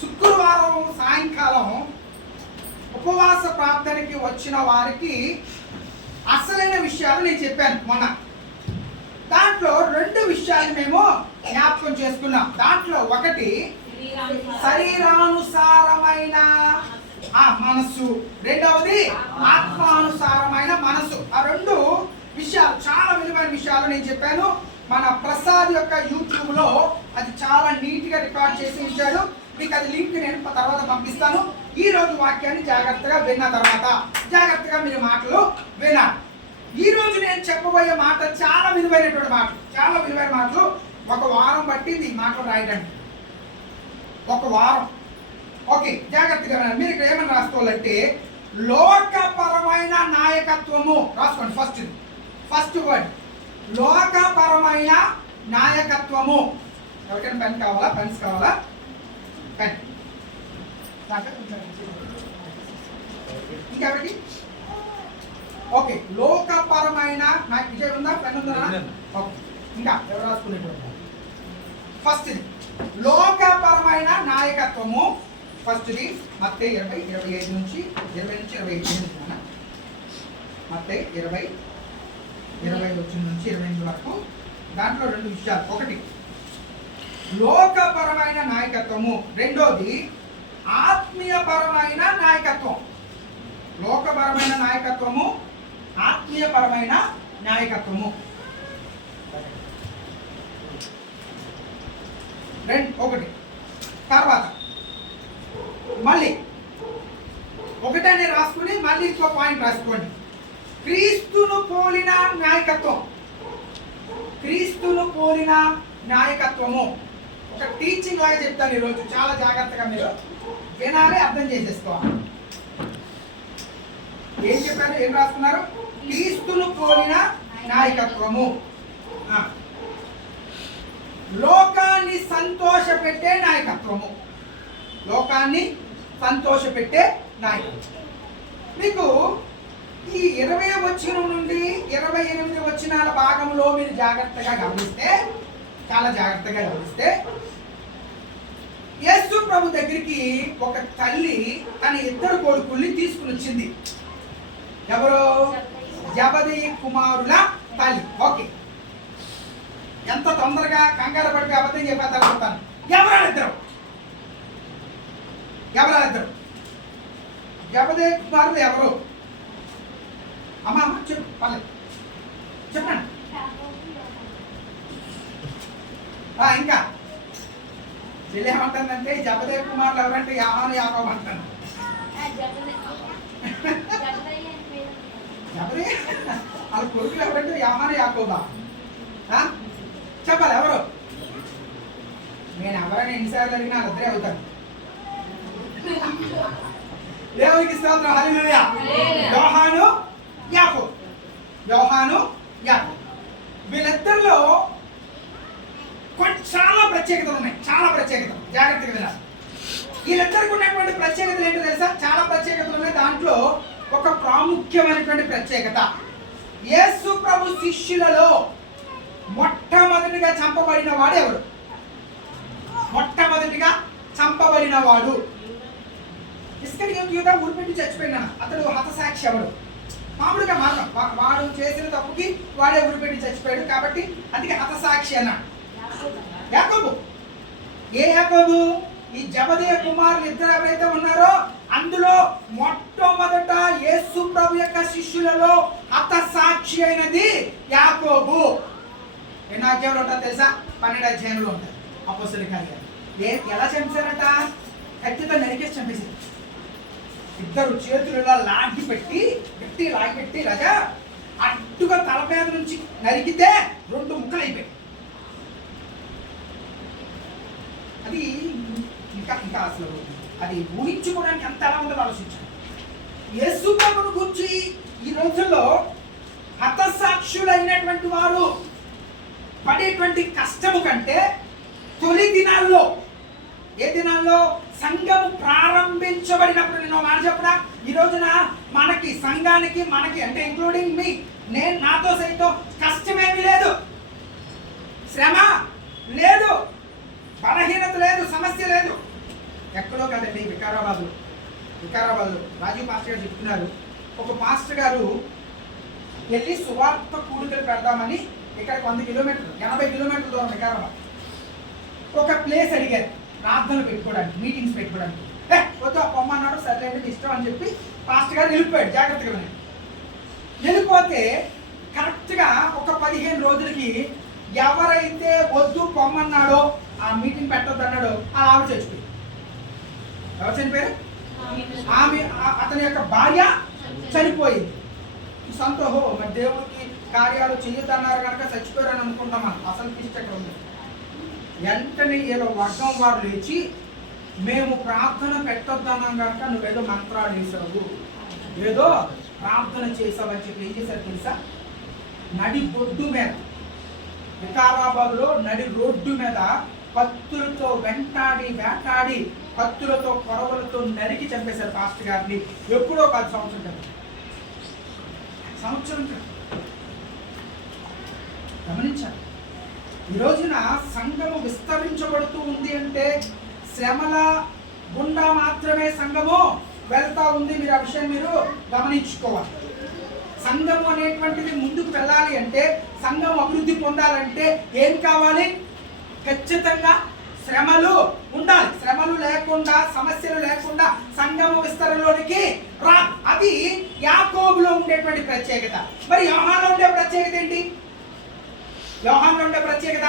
శుక్రవారం సాయంకాలం ఉపవాస ప్రార్థనకి వచ్చిన వారికి అసలైన విషయాలు నేను చెప్పాను మొన్న. దాంట్లో 2 విషయాలు మేము జ్ఞాపకం చేసుకున్నాం. దాంట్లో ఒకటి శరీరానుసారమైన మనస్సు, రెండవది ఆత్మానుసారమైన మనస్సు. ఆ 2 విషయాలు చాలా విలువైన విషయాలు నేను చెప్పాను. మన ప్రసాద్ యొక్క యూట్యూబ్ లో అది చాలా నీట్ గా రికార్డ్ చేసి ఉంచాడు. మీకు అది లింక్ నేను తర్వాత పంపిస్తాను. ఈ రోజు వాక్యాన్ని జాగ్రత్తగా విన్న తర్వాత జాగ్రత్తగా మీరు మాటలు వినాలి. ఈ రోజు నేను చెప్పబోయే మాట చాలా విలువైనటువంటి మాటలు, చాలా విలువైన మాటలు. 1 వారం పట్టింది ఈ మాటలు రాయడానికి, 1 వారం. ఓకే, జాగ్రత్తగా వినాలి. మీరు ఇక్కడ ఏమని రాసుకోవాలంటే లోకపరమైన నాయకత్వము రాసుకోండి. ఫస్ట్ వర్డ్ లోకపరమైన నాయకత్వము. ఎవరికైనా పెన్ కావాలా? పెన్స్ కావాలా? పెన్ ఇంకెవరికి? ఓకే, లోకపరమైన విజయ్ ఉందా? పెన్ ఉందా? ఓకే, ఇంకా ఎవరు రాసుకునేటువంటి ఫస్ట్ది లోకపరమైన నాయకత్వము. ఫస్ట్ది మత్తయి 20:25 నుంచి 20 మత్తయి 20:20 నుంచి 28 వరకు. దాంట్లో 2 విషయాలు. ఒకటి లోకపరమైన నాయకత్వము, రెండోది ఆత్మీయపరమైన నాయకత్వం. లోకపరమైన నాయకత్వము, ఆత్మీయపరమైన నాయకత్వము. ఒకటి తర్వాత మళ్ళీ ఒకటనే రాసుకుని మళ్ళీ ఇంకో పాయింట్ రాసుకోండి. క్రీస్తును పోలిన నాయకత్వం. క్రీస్తును పోలిన నాయకత్వము. ఒక టీచింగ్ లాగా చెప్తాను ఈరోజు. చాలా జాగ్రత్తగా మీరు వినాలి, అర్థం చేసేసుకోవాలి. ఏం చెప్పారు? ఏం రాసుకున్నారు? క్రీస్తును పోలిన నాయకత్వము. లోకాన్ని సంతోషపెట్టే నాయకత్వము. లోకాన్ని సంతోషపెట్టే నాయకత్వం. మీకు ఈ 20వ వచనం నుండి 28వ వచనాల భాగంలో మీరు జాగ్రత్తగా గమనిస్తే, చాలా జాగ్రత్తగా గమనిస్తే, యేసు ప్రభు దగ్గరికి ఒక తల్లి తన 2 కొడుకుల్ని తీసుకుని వచ్చింది. ఎవరు? జబదయి కుమారుల తల్లి. ఓకే, ఎంత తొందరగా కంగారు పడిపోయి అబద్ధం చెప్పేస్తాను. ఎవరాళ్ళిద్దరు? జబదయి కుమారులు ఎవరు? అమ్మ చెప్పు, పర్లేదు చెప్పండి. ఇంకా చెల్లి ఏమంటుందంటే జబదయి కుమారులు ఎవరంటే యాహాను యాకోబు అంటాను. జబదయి వాళ్ళ కొడుకులు ఎవరంటే యాహాను యాకోబా? చెప్పాలి ఎవరు? నేను ఎవరైనా ఎన్నిసార్లు అడిగినా వాళ్ళిద్దరే అవుతాను. దేవునికి స్తోత్రం, హల్లెలూయా. యోహాను యాకోబు. వీళ్ళిద్దరిలో చాలా ప్రత్యేకతలు ఉన్నాయి. చాలా ప్రత్యేకతలు, జాగ్రత్తగా వినాలి. వీళ్ళిద్దరికి ఉన్నటువంటి ప్రత్యేకతలు ఏంటో తెలుసా? చాలా ప్రత్యేకతలు ఉన్నాయి. దాంట్లో ఒక ప్రాముఖ్యమైనటువంటి ప్రత్యేకత, యేసు ప్రభు శిష్యులలో మొట్టమొదటిగా చంపబడిన వాడు ఎవరు? మొట్టమొదటిగా చంపబడిన వాడు ఇస్కరియోతు ఊరిపెట్టి చచ్చిపోయినాడు. అతడు హతసాక్షి. ఎవడు? మామూలుగా మరణం. వాడు చేసిన తప్పుకి వాడే ఊరిపెట్టి చచ్చిపోయాడు కాబట్టి అందుకే హతసాక్షి అన్నాడు. యాకోబు. ఏ యాకోబు? ఈ జబదయి కుమారులు 2 ఎవరైతే ఉన్నారో అందులో మొట్టమొదట యేసు ప్రభు యొక్క శిష్యులలో హతసాక్షి అయినది యాకోబు. ఎన్నో అధ్యాయంలో ఉంటారు తెలుసా? 12 అధ్యాయంలో ఉంటారు అపోస్తలుల కార్యాలు. ఎలా చంపారట? కత్తితో నరికేసి చంపేశారు. 2 చేతులలో లాగి పెట్టి రాజా అడ్డుగా తలపేద నుంచి నరికితే 2 ముక్కలు అయిపోయాయి. అది ఇంకా అసలు అది ఊహించుకోవడానికి ఎంత ఎలా ఉందో ఆలోచించాలి. యేసు ప్రభువును గురించి ఈ రోజుల్లో హతసాక్షులైనటువంటి వారు పడేటువంటి కష్టము కంటే తొలి దినాల్లో, ఏ దినాల్లో? సంఘం ప్రారంభించబడినప్పుడు. నేను మాట చెప్పడా, ఈ రోజున మనకి సంఘానికి మనకి అంటే ఇంక్లూడింగ్ మీ, నేను నాతో సైతం కష్టమేమి లేదు, శ్రమ లేదు, బలహీనత లేదు, సమస్య లేదు. ఎక్కడ వికారాబాద్లో రాజీవ్ పాస్టర్ గారు చెప్తున్నారు. ఒక పాస్టర్ గారు వెళ్ళి సువార్త కూడికలు పెడదామని ఇక్కడ 100 కిలోమీటర్లు 80 కిలోమీటర్ల దూరం వికారాబాద్ ఒక ప్లేస్ అడిగారు ప్రార్థనలు పెట్టుకోవడానికి, మీటింగ్స్ పెట్టుకోవడానికి. వద్దు పొమ్మన్నాడు, సర్లేండి ఇష్టం అని చెప్పి పాస్టర్ గారు వెళ్ళిపోయాడు. జాగ్రత్తగా వెళ్ళిపోతే కరెక్ట్గా ఒక 15 రోజులకి ఎవరైతే వద్దు పొమ్మన్నాడో, ఆ మీటింగ్ పెట్టొద్దు అన్నాడో ఆ ఆవిడ చచ్చిపోయింది. ఎవరు చనిపోయారు? ఆమె, అతని యొక్క భార్య చనిపోయింది. సంతోహో మరి దేవుడికి కార్యాలు చేయొద్దన్నారు కనుక చచ్చిపోయారని అనుకుంటాం. అసలు తీస్తే ఉంది. వెంటనే ఏదో వర్గం వారు లేచి, మేము ప్రార్థన పెట్టొద్దన్నాం కనుక నువ్వేదో మంత్రాలు వేసావు, ఏదో ప్రార్థన చేసావని చెప్పి ఏం చేశారు తెలుసా? నడి బొడ్డు మీద, వికారాబాద్లో నడి రోడ్డు మీద కత్తులతో వేటాడి కత్తులతో కొరవలతో నరికి చంపేశారు పాస్టర్ గారిని. ఎప్పుడో 10 సంవత్సరం క్రితం గమనించాలి. ఈ రోజున సంఘము విస్తరించబడుతూ ఉంది అంటే శ్రమల గుండా మాత్రమే సంఘము వెళ్తా ఉంది. మీరు ఆ విషయం మీరు గమనించుకోవాలి. సంఘము అనేటువంటిది ముందుకు వెళ్ళాలి అంటే, సంఘం అభివృద్ధి పొందాలంటే ఏం కావాలి? ఖచ్చితంగా శ్రమలు ఉండాలి. శ్రమలు లేకుండా, సమస్యలు లేకుండా సంఘము విస్తరణలోనికి రా. అది యాకోబులో ఉండేటువంటి ప్రత్యేకత. మరి యోహానులో ఉండే ప్రత్యేకత ఏంటి? యోహానులో ఉండే ప్రత్యేకత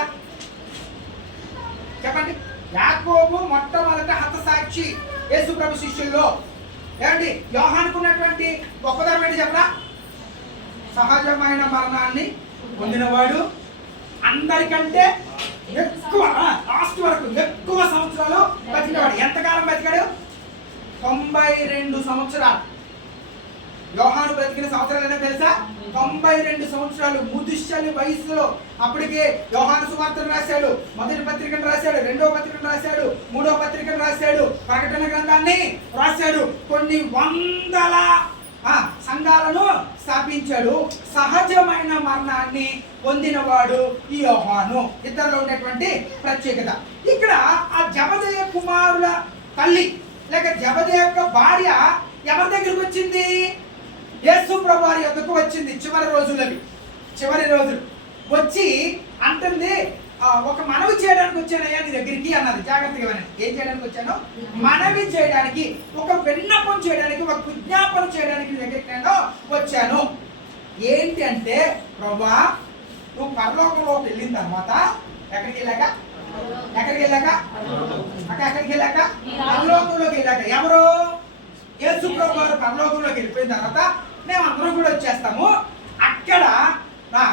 చెప్పండి. యాకోబు మొట్టమొదట హతసాక్షి యేసు ప్రభు శిష్యుల్లో. ఏమండి యోహానుకు ఉన్నటువంటి గొప్పదనం ఏంటి చెప్పరా? సహజమైన మరణాన్ని పొందినవాడు, అందరికంటే ఎక్కువ లాస్ట్ వరకు ఎక్కువ సంవత్సరాలు బతికాడు. ఎంతకాలం బతికాడు? 92 సంవత్సరాలు. యోహాను బ్రతికిన సంవత్సరాలు ఏంటో తెలుసా? 92 సంవత్సరాలు. ముదుశ్శలి వయసులో అప్పటికే యోహాను సువార్తను రాశాడు, మొదటి పత్రికను రాశాడు, రెండవ పత్రికను రాశాడు, మూడవ పత్రికను రాశాడు, ప్రకటన గ్రంథాన్ని రాశాడు, కొన్ని వందల సంఘాలను స్థాపించాడు. సహజమైన మరణాన్ని పొందినవాడు ఈ యోహాను. ఇద్దరిలో ఉండేటువంటి ప్రత్యేకత. ఇక్కడ ఆ జబదయి కుమారుల తల్లి లేక జబదయి యొక్క భార్య ఎవరి దగ్గరికి వచ్చింది? యేసు ప్రభు వారి యొద్దకు వచ్చింది. చివరి రోజులు వచ్చి అంటుంది, ఒక మనవి చేయడానికి వచ్చానయ్యా నీ దగ్గరికి అన్నది. జాగ్రత్తగా వినండి. ఏం చేయడానికి వచ్చాను? మనవి చేయడానికి, ఒక విన్నపం చేయడానికి, ఒక విజ్ఞాపన చేయడానికి నీ దగ్గరికి నేను వచ్చాను. ఏంటి అంటే, ప్రభువా నువ్వు పరలోకంలోకి వెళ్ళిన తర్వాత ఎక్కడికి వెళ్ళాక పరలోకంలోకి వెళ్ళాక ఎవరు? యేసు ప్రభు వారు పరలోకంలోకి వెళ్ళిపోయిన తర్వాత మేము అందరం కూడా వచ్చేస్తాము. అక్కడ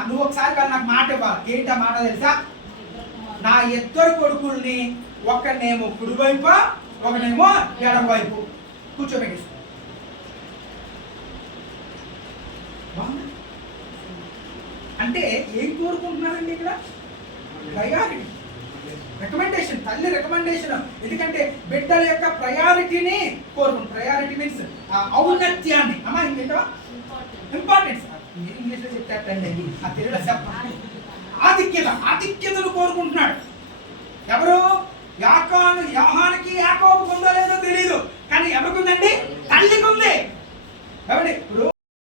నువ్వు ఒకసారి నాకు మాట ఇవ్వాలి. ఏంటి ఆ మాట తెలుసా? నా ఇద్దరు కొడుకుల్ని ఒకనేమో కుడివైపు, ఒకనేమో ఎడమ వైపు కూర్చోబెట్టేసి. అంటే ఏం కోరుకుంటున్నారండి ఇక్కడ? ప్రయారిటీ, రికమెండేషన్, తల్లి రికమెండేషన్. ఎందుకంటే బిడ్డల యొక్క ప్రయారిటీని కోరుకుంటారు. ప్రయారిటీ మీన్స్ ఔన్నత్యాన్ని. అమ్మా ఇంకేంటవా? ఇంపార్టెన్స్. మీరు ఇంగ్లీష్లో చెప్తారండి, ఆ తెలుగులో చెప్పండి. ఆధిక్యతను కోరుకుంటున్నాడు. ఎవరు? యోహానుకి యాకోబుకు ఉందో లేదో తెలియదు, కానీ ఎవరికి ఉందండి? తల్లికి ఉంది. ఎవరి? ఇప్పుడు